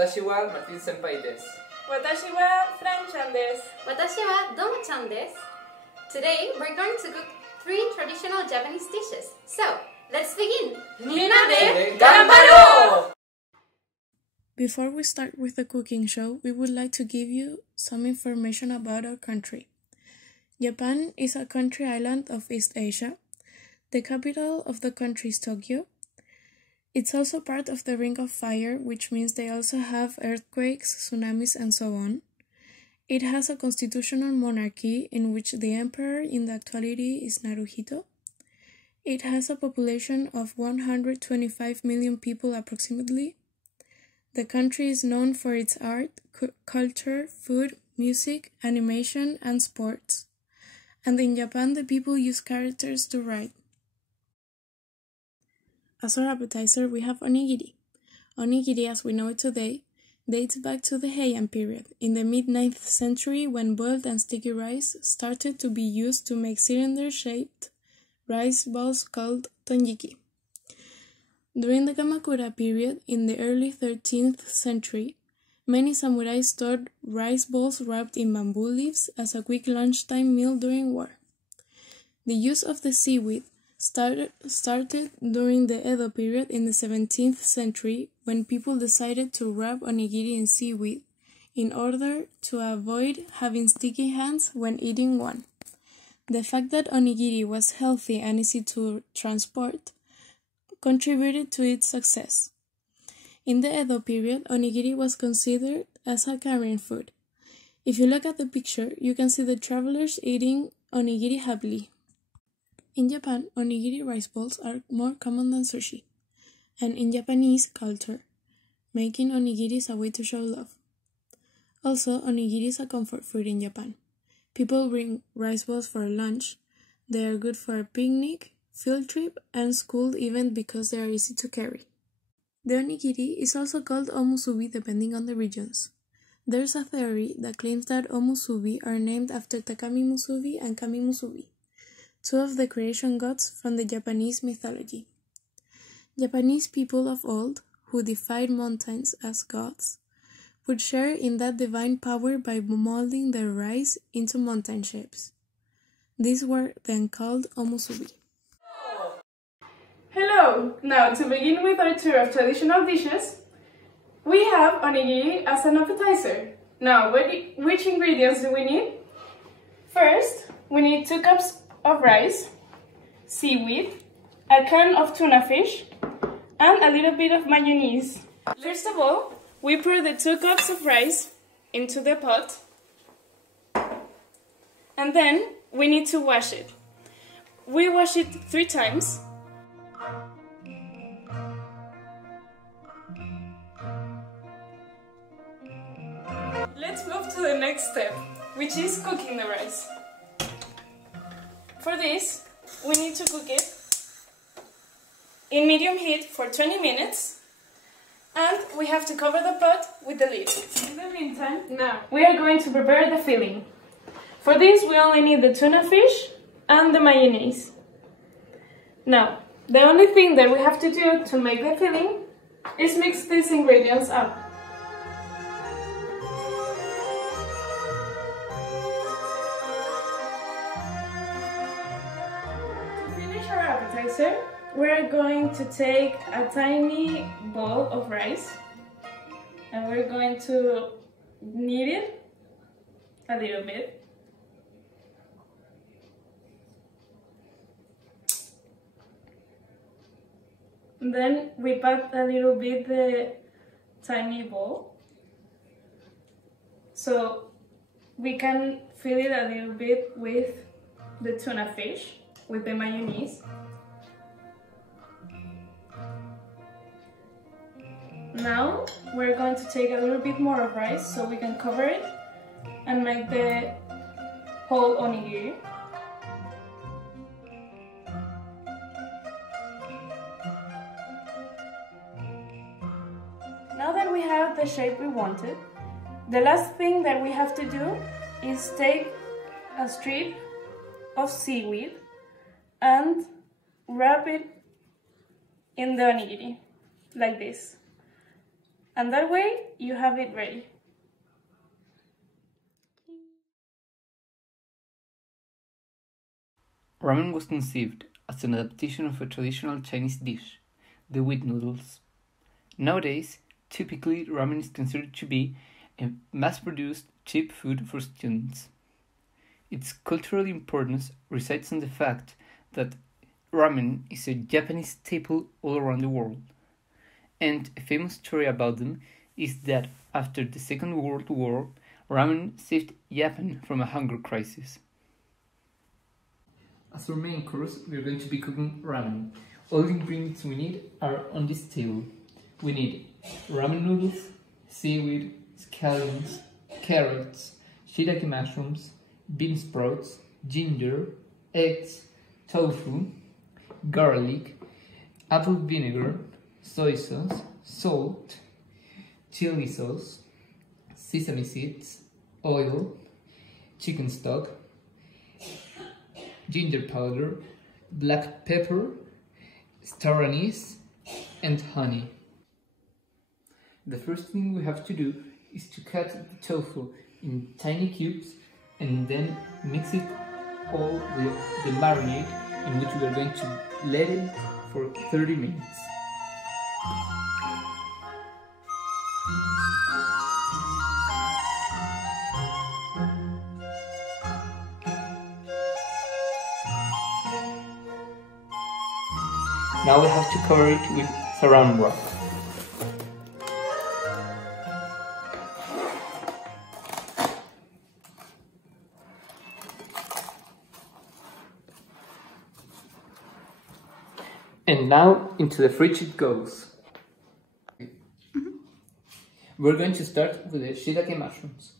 Watashi wa Martin Senpai desu. Watashi wa Fran-chan desu. Watashi wa Domo-chan desu. Today we're going to cook 3 traditional Japanese dishes. So, let's begin! Minna de ganbaro! Before we start with the cooking show, we would like to give you some information about our country. Japan is a country island of East Asia. The capital of the country is Tokyo. It's also part of the Ring of Fire, which means they also have earthquakes, tsunamis, and so on. It has a constitutional monarchy in which the emperor in the actuality is Naruhito. It has a population of 125 million people approximately. The country is known for its art, culture, food, music, animation, and sports. And in Japan, the people use characters to write. As our appetizer, we have onigiri. Onigiri, as we know it today, dates back to the Heian period, in the mid-9th century when boiled and sticky rice started to be used to make cylinder-shaped rice balls called tonjiki. During the Kamakura period, in the early 13th century, many samurais stored rice balls wrapped in bamboo leaves as a quick lunchtime meal during war. The use of the seaweed started during the Edo period in the 17th century when people decided to wrap onigiri in seaweed in order to avoid having sticky hands when eating one. The fact that onigiri was healthy and easy to transport contributed to its success. In the Edo period, onigiri was considered as a carrying food. If you look at the picture, you can see the travelers eating onigiri happily. In Japan, onigiri rice balls are more common than sushi. And in Japanese culture, making onigiri is a way to show love. Also, onigiri is a comfort food in Japan. People bring rice balls for lunch. They are good for a picnic, field trip, and school event because they are easy to carry. The onigiri is also called omusubi depending on the regions. There's a theory that claims that omusubi are named after Takami Musubi and Kami Musubi, 2 of the creation gods from the Japanese mythology. Japanese people of old, who defied mountains as gods, would share in that divine power by molding their rice into mountain shapes. These were then called omusubi. Hello! Now, to begin with our tour of traditional dishes, we have onigiri as an appetizer. Now, which ingredients do we need? First, we need 2 cups of rice, seaweed, a can of tuna fish, and a little bit of mayonnaise. First of all, we pour the 2 cups of rice into the pot, and then we need to wash it. We wash it 3 times. Let's move to the next step, which is cooking the rice. For this, we need to cook it in medium heat for 20 minutes, and we have to cover the pot with the lid. In the meantime, now we are going to prepare the filling. For this, we only need the tuna fish and the mayonnaise. Now, the only thing that we have to do to make the filling is mix these ingredients up. Appetizer, we're going to take a tiny bowl of rice and we're going to knead it a little bit. And then we pat a little bit the tiny bowl so we can fill it a little bit with the tuna fish, with the mayonnaise. Now we're going to take a little bit more of rice so we can cover it and make the whole onigiri. Now that we have the shape we wanted, the last thing that we have to do is take a strip of seaweed and wrap it in the onigiri, like this. And that way you have it ready. Ramen was conceived as an adaptation of a traditional Chinese dish, the wheat noodles. Nowadays, typically ramen is considered to be a mass-produced, cheap food for students. Its cultural importance resides in the fact that ramen is a Japanese staple all around the world. And a famous story about them is that after the Second World War, ramen saved Japan from a hunger crisis. As our main course, we are going to be cooking ramen. All the ingredients we need are on this table. We need ramen noodles, seaweed, scallions, carrots, shiitake mushrooms, bean sprouts, ginger, eggs, tofu, garlic, apple vinegar, soy sauce, salt, chili sauce, sesame seeds, oil, chicken stock, ginger powder, black pepper, star anise, and honey. The first thing we have to do is to cut the tofu in tiny cubes and then mix it all with the marinade in which we are going to let it for 30 minutes. Now we have to cover it with saran wrap. And now into the fridge it goes. We're going to start with the shiitake mushrooms.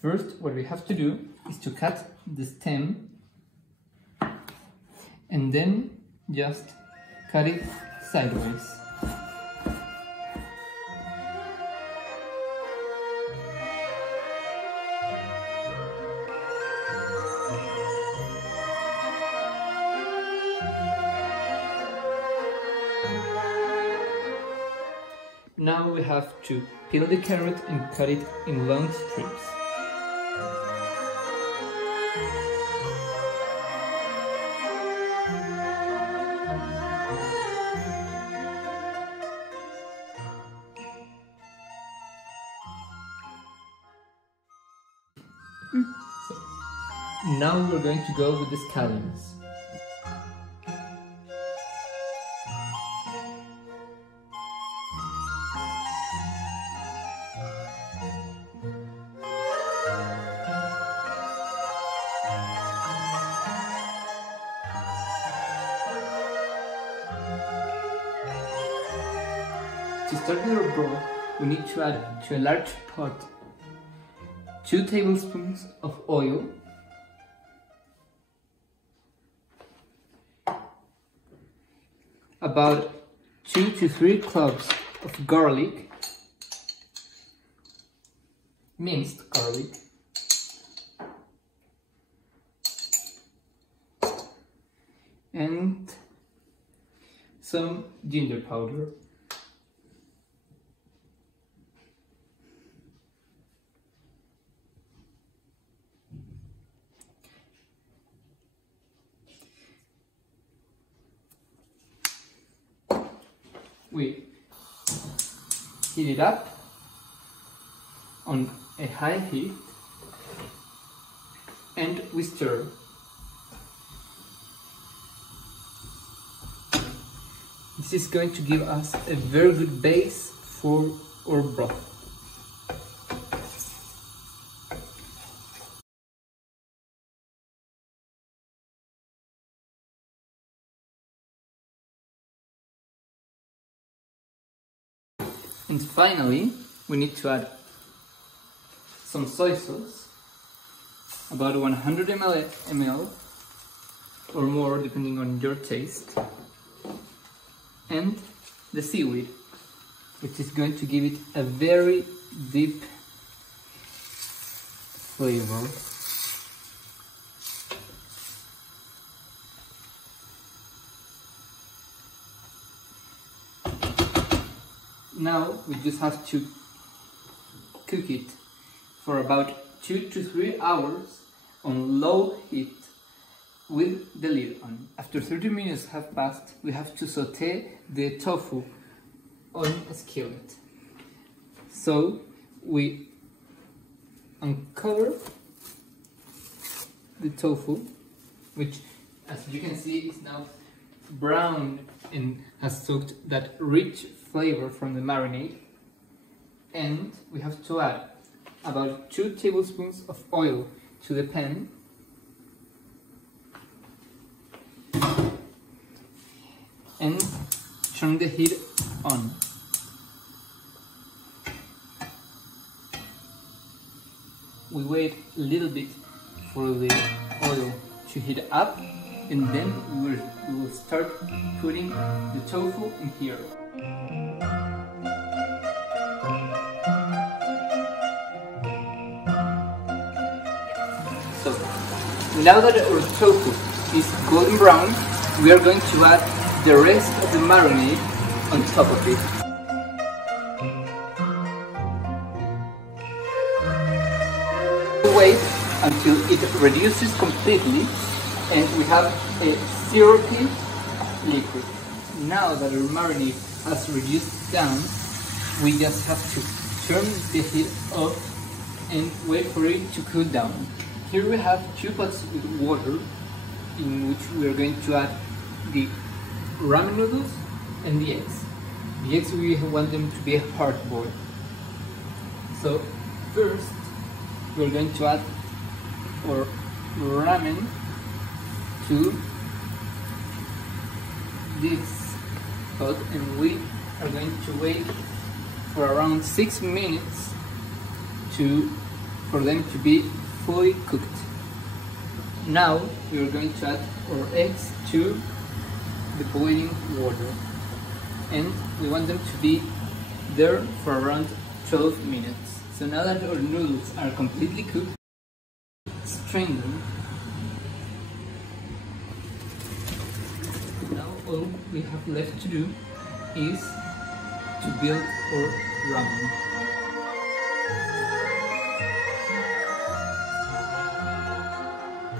First, what we have to do is to cut the stem and then just cut it sideways. Now we have to peel the carrot and cut it in long strips. So, now we're going to go with the scallions. To start with our broth, we need to add to a large pot 2 tablespoons of oil, about 2 to 3 cloves of garlic, minced garlic, and some ginger powder. We heat it up on a high heat and we stir. This is going to give us a very good base for our broth. And finally, we need to add some soy sauce, about 100 ml or more depending on your taste, and the seaweed, which is going to give it a very deep flavor. Now we just have to cook it for about 2 to 3 hours on low heat with the lid on. After 30 minutes have passed, we have to saute the tofu on a skillet. So we uncover the tofu, which, as you can see, is now brown and has soaked that rich flavor from the marinade. And we have to add about 2 tablespoons of oil to the pan, and turn the heat on. We wait a little bit for the oil to heat up, and then we will start putting the tofu in here. So now that our tofu is golden brown, we are going to add the rest of the marinade on top of it. Wait until it reduces completely and we have a syrupy liquid. Now that our marinade has reduced down, we just have to turn the heat off and wait for it to cool down. Here we have 2 pots with water in which we are going to add the ramen noodles and the eggs. The eggs, we want them to be hard boiled. So first we are going to add our ramen to this pot, and we are going to wait for around 6 minutes for them to be fully cooked. Now we are going to add our eggs to the boiling water, and we want them to be there for around 12 minutes. So now that our noodles are completely cooked, strain them. Now all we have left to do is to build our ramen.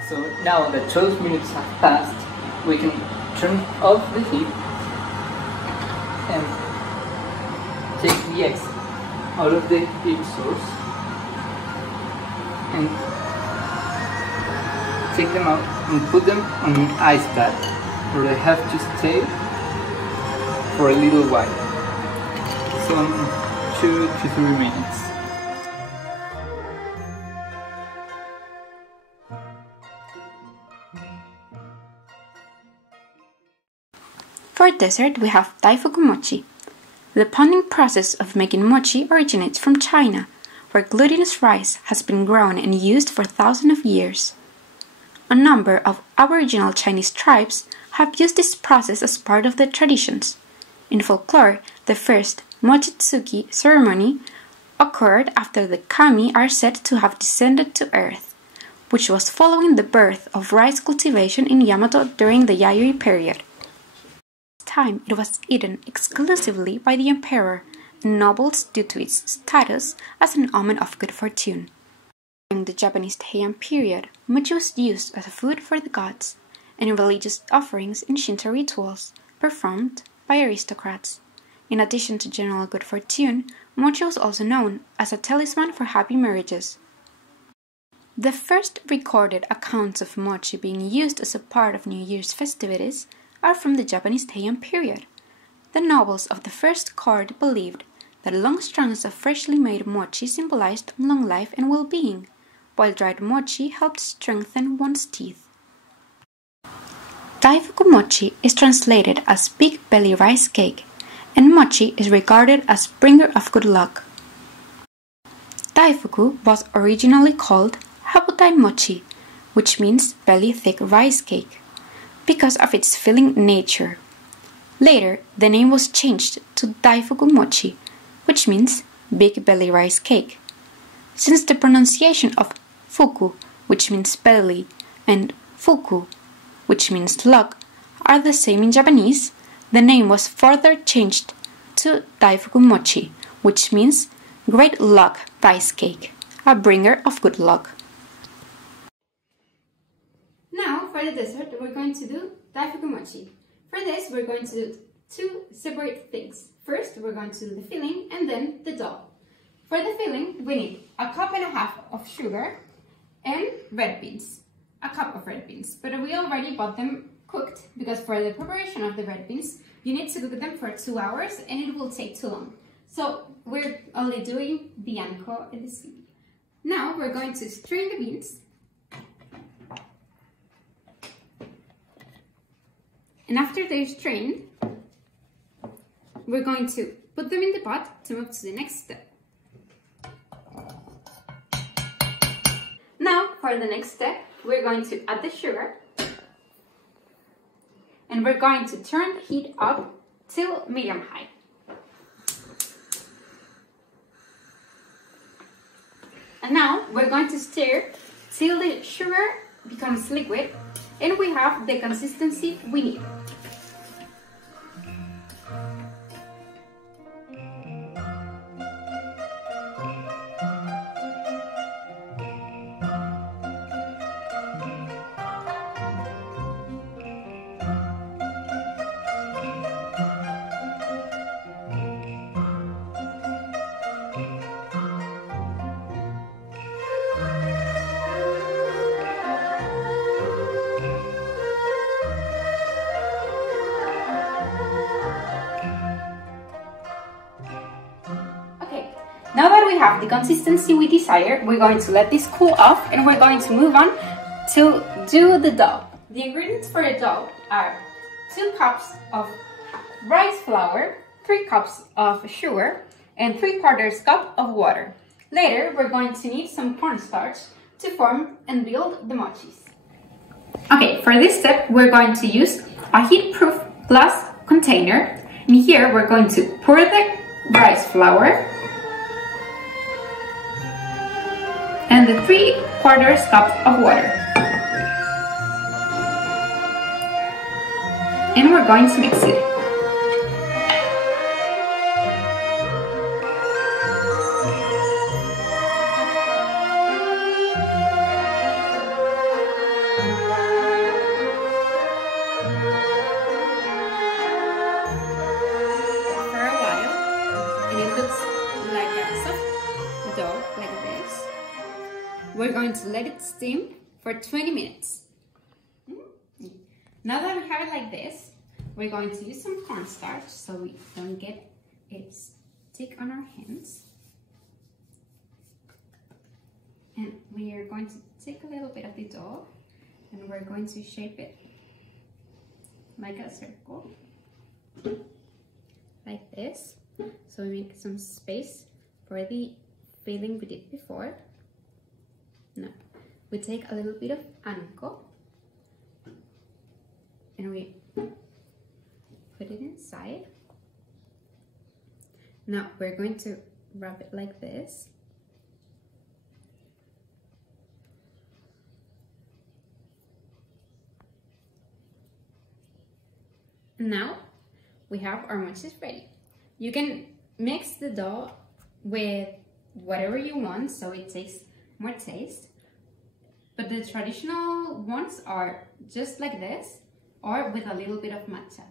So now that 12 minutes have passed, we can turn off the heat and take the eggs out of the heat source and take them out and put them on an ice pad where they have to stay for a little while, some 2 to 3 minutes. For dessert, we have Daifuku mochi. The pounding process of making mochi originates from China, where glutinous rice has been grown and used for thousands of years. A number of Aboriginal Chinese tribes have used this process as part of their traditions. In folklore, the first mochitsuki ceremony occurred after the kami are said to have descended to earth, which was following the birth of rice cultivation in Yamato during the Yayoi period. Time it was eaten exclusively by the emperor and nobles due to its status as an omen of good fortune. During the Japanese Heian period, mochi was used as a food for the gods and in religious offerings and Shinto rituals performed by aristocrats. In addition to general good fortune, mochi was also known as a talisman for happy marriages. The first recorded accounts of mochi being used as a part of New Year's festivities are from the Japanese Heian period. The nobles of the first court believed that long strands of freshly made mochi symbolized long life and well-being, while dried mochi helped strengthen one's teeth. Daifuku mochi is translated as big belly rice cake, and mochi is regarded as bringer of good luck. Daifuku was originally called Habutai mochi, which means belly thick rice cake, because of its filling nature. Later, the name was changed to Daifuku mochi, which means big belly rice cake. Since the pronunciation of fuku, which means belly, and fuku, which means luck, are the same in Japanese, the name was further changed to Daifuku mochi, which means Great Luck Rice Cake, a bringer of good luck. Now, for the dessert, we're going to do Daifuku Mochi. For this, we're going to do two separate things. First, we're going to do the filling and then the dough. For the filling, we need a cup and a half of sugar and red beans. A cup of red beans, but we already bought them cooked because for the preparation of the red beans, you need to cook them for 2 hours and it will take too long. So we're only doing the anko in this video. Now we're going to strain the beans. And after they're strained, we're going to put them in the pot to move to the next step. Now, for the next step, we're going to add the sugar. And we're going to turn the heat up till medium-high. And now, we're going to stir till the sugar becomes liquid and we have the consistency we need. Now that we have the consistency we desire, we're going to let this cool off and we're going to move on to do the dough. The ingredients for the dough are 2 cups of rice flour, 3 cups of sugar, and 3/4 cup of water. Later, we're going to need some cornstarch to form and build the mochis. Okay, for this step, we're going to use a heat-proof glass container. And here, we're going to pour the rice flour and the 3/4 cup of water. And we're going to mix it. For a while, and it looks like a soft dough, like this. We're going to let it steam for 20 minutes. Now that we have it like this, we're going to use some cornstarch so we don't get it stick on our hands. And we are going to take a little bit of the dough and we're going to shape it like a circle, like this. So we make some space for the filling we did before. Now, we take a little bit of anko and we put it inside. Now, we're going to wrap it like this. Now, we have our mochis ready. You can mix the dough with whatever you want so it takes more taste, but the traditional ones are just like this or with a little bit of matcha.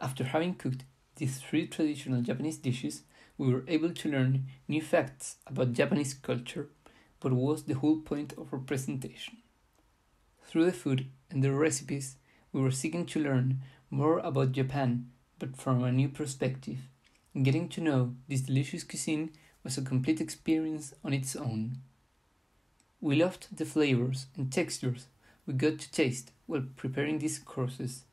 After having cooked these 3 traditional Japanese dishes, we were able to learn new facts about Japanese culture, but was the whole point of our presentation. Through the food and the recipes, we were seeking to learn more about Japan, but from a new perspective. Getting to know this delicious cuisine was a complete experience on its own. We loved the flavors and textures we got to taste while preparing these courses,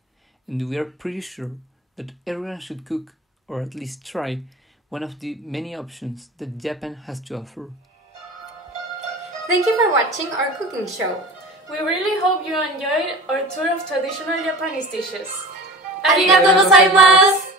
and we are pretty sure that everyone should cook, or at least try, one of the many options that Japan has to offer. Thank you for watching our cooking show. We really hope you enjoyed our tour of traditional Japanese dishes. ¡Arigatou gozaimasu!